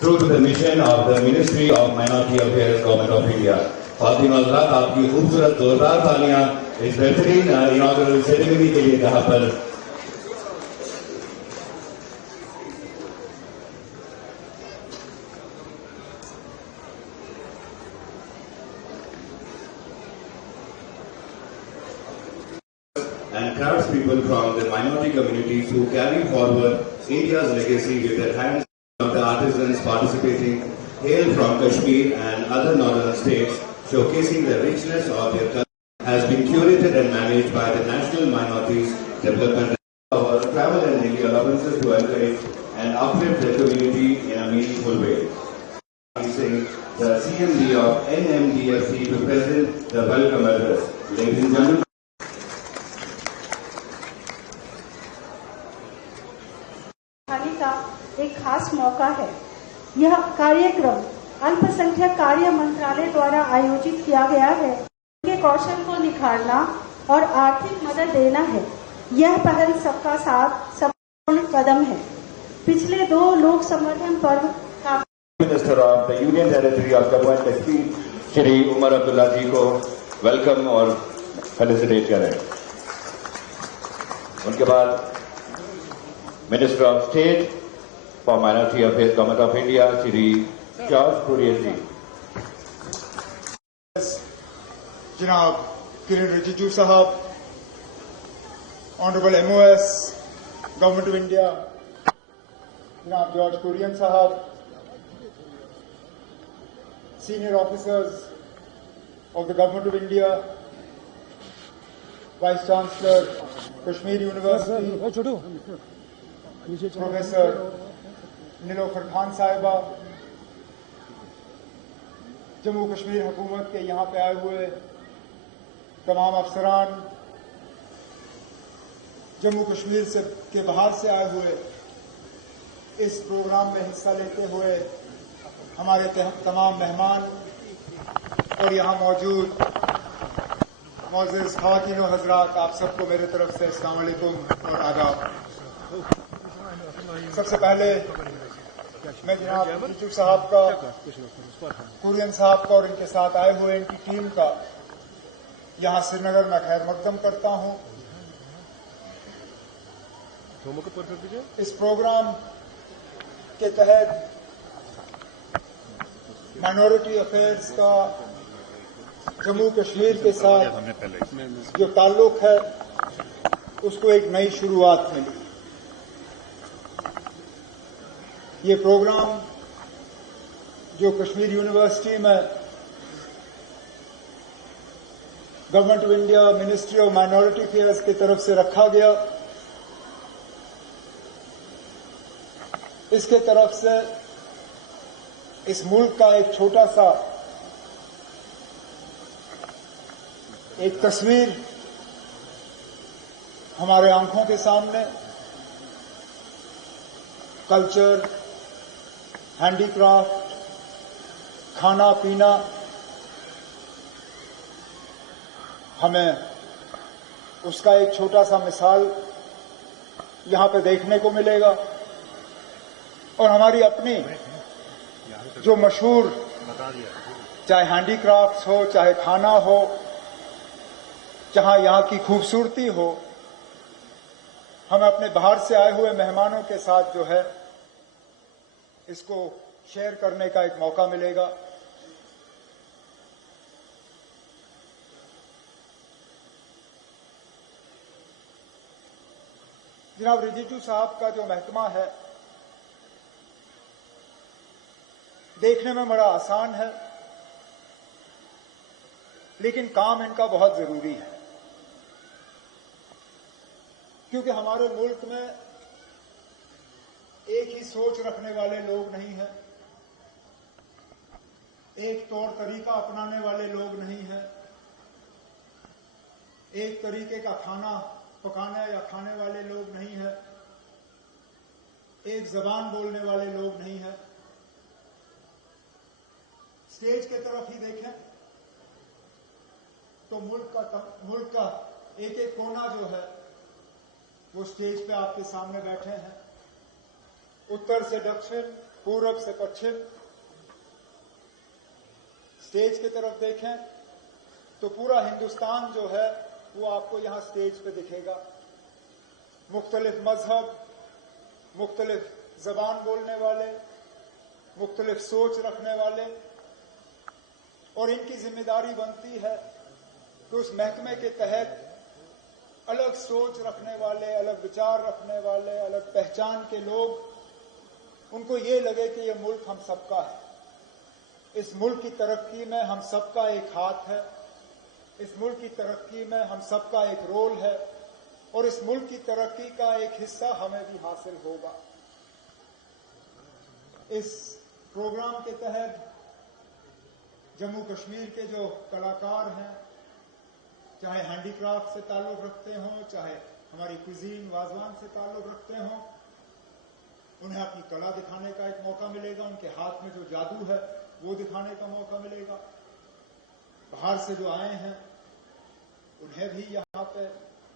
true to the mission of the Ministry of Minority Affairs, Government of India. खातिन हज़रात, आपकी खूबसूरत जोरदार तालियां इस बेहतरीन इनॉग्रेशन सेरेमनी के लिए यहाँ पर and craftspeople from the minority communities who carry forward India's legacy with their hands. Of the artisans participating hail from Kashmir and other northern states, showcasing the richness of their culture, has been curated and managed by the National Minorities Development. Our travel and daily allowances to encourage and uplift the community in a meaningful way. The CMD of NMDFC to present the welcome address. Ladies and gentlemen. एक खास मौका है। यह कार्यक्रम अल्पसंख्यक कार्य मंत्रालय द्वारा आयोजित किया गया है। उनके कौशल को निखारना और आर्थिक मदद देना है। यह पहल सबका साथ सबका कदम है। पिछले 2 लोक संवर्धन पर्व का minister of the union territory of Jammu and Kashmir Shri Omar Abdullah ji को वेलकम और फेलिसिटेट करें। उनके बाद minister of state for Minority Affairs, Government of India, Shri George Kurian ji. Janab Kiren Rijiju Sahab, Honorable MOS, Government of India, Janab George Kurian Sahab, Senior Officers of the Government of India, Vice Chancellor, Kashmir University, Professor Nilofar Khan साहिबा, जम्मू कश्मीर हुकूमत के यहाँ पे आए हुए तमाम अफसरान, जम्मू कश्मीर से के बाहर से आए हुए इस प्रोग्राम में हिस्सा लेते हुए हमारे तमाम मेहमान और यहाँ मौजूद मोअज़्ज़िज़ ख़वातीन व हज़रात, आप सबको मेरे तरफ से अस्सलाम वालेकुम और आदाब। सबसे पहले मैं जनाब रीजू साहब का, कुरियन साहब का और इनके साथ आए हुए इनकी टीम का यहाँ श्रीनगर में खैर मकदम करता हूँ। इस प्रोग्राम के तहत माइनॉरिटी अफेयर्स का जम्मू कश्मीर के साथ जो ताल्लुक है उसको एक नई शुरुआत मिली। ये प्रोग्राम जो कश्मीर यूनिवर्सिटी में government of India ministry of minority affairs की तरफ से रखा गया, इसके तरफ से इस मुल्क का एक छोटा सा एक तस्वीर हमारे आंखों के सामने कल्चर, हैंडीक्राफ्ट, खाना पीना, हमें उसका एक छोटा सा मिसाल यहां पे देखने को मिलेगा। और हमारी अपनी जो मशहूर चाहे हैंडीक्राफ्ट्स हो, चाहे खाना हो, जहां यहां की खूबसूरती हो, हमें अपने बाहर से आए हुए मेहमानों के साथ जो है इसको शेयर करने का एक मौका मिलेगा। जनाब रिजिजू साहब का जो महकमा है देखने में बड़ा आसान है, लेकिन काम इनका बहुत जरूरी है, क्योंकि हमारे मुल्क में एक ही सोच रखने वाले लोग नहीं हैं, एक तौर तरीका अपनाने वाले लोग नहीं हैं, एक तरीके का खाना पकाने या खाने वाले लोग नहीं हैं, एक जबान बोलने वाले लोग नहीं हैं। स्टेज के तरफ ही देखें तो मुल्क का एक एक कोना जो है वो स्टेज पे आपके सामने बैठे हैं। उत्तर से दक्षिण, पूरब से पश्चिम स्टेज की तरफ देखें तो पूरा हिंदुस्तान जो है वो आपको यहां स्टेज पे दिखेगा। मुख्तलिफ मजहब, मुख्तलिफ जबान बोलने वाले, मुख्तलिफ सोच रखने वाले, और इनकी जिम्मेदारी बनती है कि उस महकमे के तहत अलग सोच रखने वाले, अलग विचार रखने वाले, अलग पहचान के लोग, उनको ये लगे कि ये मुल्क हम सबका है, इस मुल्क की तरक्की में हम सबका एक हाथ है, इस मुल्क की तरक्की में हम सबका एक रोल है, और इस मुल्क की तरक्की का एक हिस्सा हमें भी हासिल होगा। इस प्रोग्राम के तहत जम्मू कश्मीर के जो कलाकार हैं, चाहे हैंडीक्राफ्ट से ताल्लुक रखते हों, चाहे हमारी कुजीन वाजवान से ताल्लुक रखते हों, उन्हें अपनी कला दिखाने का एक मौका मिलेगा, उनके हाथ में जो जादू है वो दिखाने का मौका मिलेगा। बाहर से जो आए हैं उन्हें भी यहाँ पे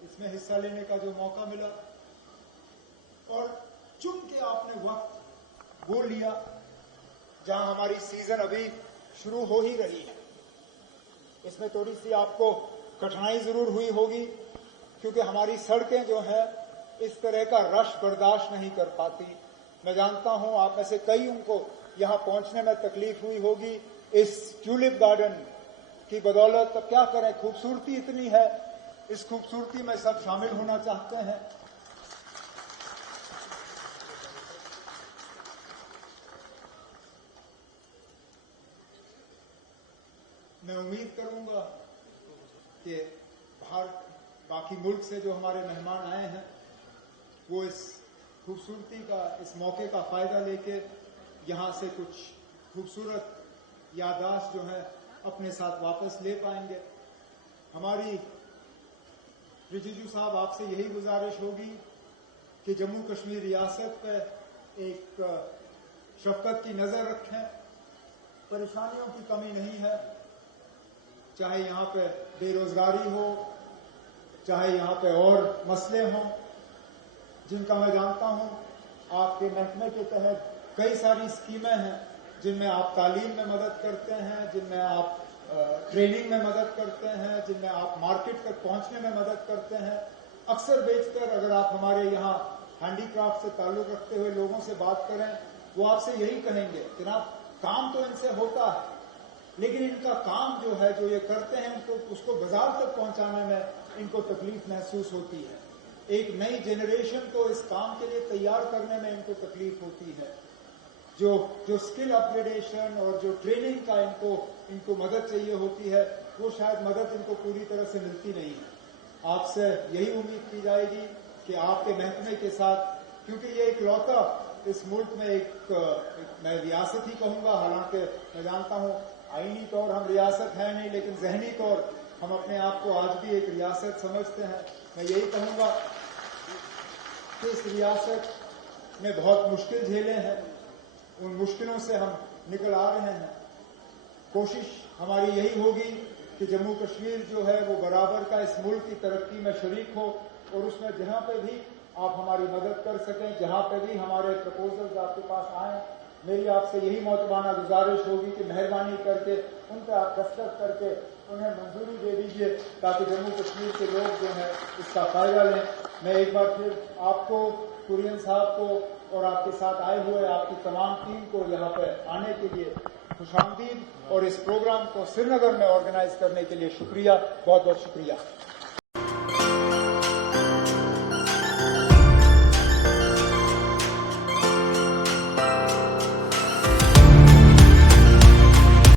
इसमें हिस्सा लेने का जो मौका मिला, और चुन के आपने वक्त वो लिया जहां हमारी सीजन अभी शुरू हो ही रही है। इसमें थोड़ी सी आपको कठिनाई जरूर हुई होगी, क्योंकि हमारी सड़कें जो है इस तरह का रश बर्दाश्त नहीं कर पाती। मैं जानता हूं आप में से कई उनको यहां पहुंचने में तकलीफ हुई होगी। इस ट्यूलिप गार्डन की बदौलत अब क्या करें, खूबसूरती इतनी है, इस खूबसूरती में सब शामिल होना चाहते हैं। मैं उम्मीद करूंगा कि बाकी मुल्क से जो हमारे मेहमान आए हैं वो इस खूबसूरती का, इस मौके का फायदा लेके यहां से कुछ खूबसूरत याददाश्त जो है अपने साथ वापस ले पाएंगे। हमारी रिजिजू साहब आपसे यही गुजारिश होगी कि जम्मू कश्मीर रियासत पर एक शफकत की नजर रखें। परेशानियों की कमी नहीं है, चाहे यहां पे बेरोजगारी हो, चाहे यहां पे और मसले हों जिनका मैं जानता हूं। आपके महकमे के तहत कई सारी स्कीमें हैं जिनमें आप तालीम में मदद करते हैं, जिनमें आप ट्रेनिंग में मदद करते हैं, जिनमें आप मार्केट तक पहुंचने में मदद करते हैं। अक्सर बेशतर अगर आप हमारे यहाँ हैंडीक्राफ्ट से ताल्लुक रखते हुए लोगों से बात करें, वो आपसे यही कहेंगे, जनाब काम तो इनसे होता है, लेकिन इनका काम जो है, जो ये करते हैं, उनको उसको बाजार तक पहुंचाने में इनको तकलीफ महसूस होती है। एक नई जनरेशन को इस काम के लिए तैयार करने में इनको तकलीफ होती है। जो स्किल अपग्रेडेशन और जो ट्रेनिंग का इनको मदद चाहिए होती है, वो शायद मदद इनको पूरी तरह से मिलती नहीं है। आपसे यही उम्मीद की जाएगी कि आपके महकमे के साथ, क्योंकि ये इकलौता इस मुल्क में मैं रियासत ही कहूंगा, हालांकि मैं जानता हूं आईनी तौर हम रियासत है नहीं, लेकिन जहनी तौर हम अपने आप को आज भी एक रियासत समझते हैं। मैं यही कहूंगा कि इस रियासत में बहुत मुश्किल झेले हैं, उन मुश्किलों से हम निकल आ रहे हैं। कोशिश हमारी यही होगी कि जम्मू कश्मीर जो है वो बराबर का इस मुल्क की तरक्की में शरीक हो, और उसमें जहां पे भी आप हमारी मदद कर सकें, जहां पे भी हमारे प्रपोजल्स आपके पास आए, मेरी आपसे यही मोतबाना गुजारिश होगी कि मेहरबानी करके उन पर आप दस्तखत करके उन्हें मंजूरी दे दीजिए, ताकि जम्मू कश्मीर के लोग जो है इसका फायदा लें। मैं एक बार फिर आपको, कुरियन साहब को और आपके साथ आए हुए आपकी तमाम टीम को यहाँ पर आने के लिए खुशामदीद, और इस प्रोग्राम को श्रीनगर में ऑर्गेनाइज करने के लिए शुक्रिया, बहुत बहुत शुक्रिया।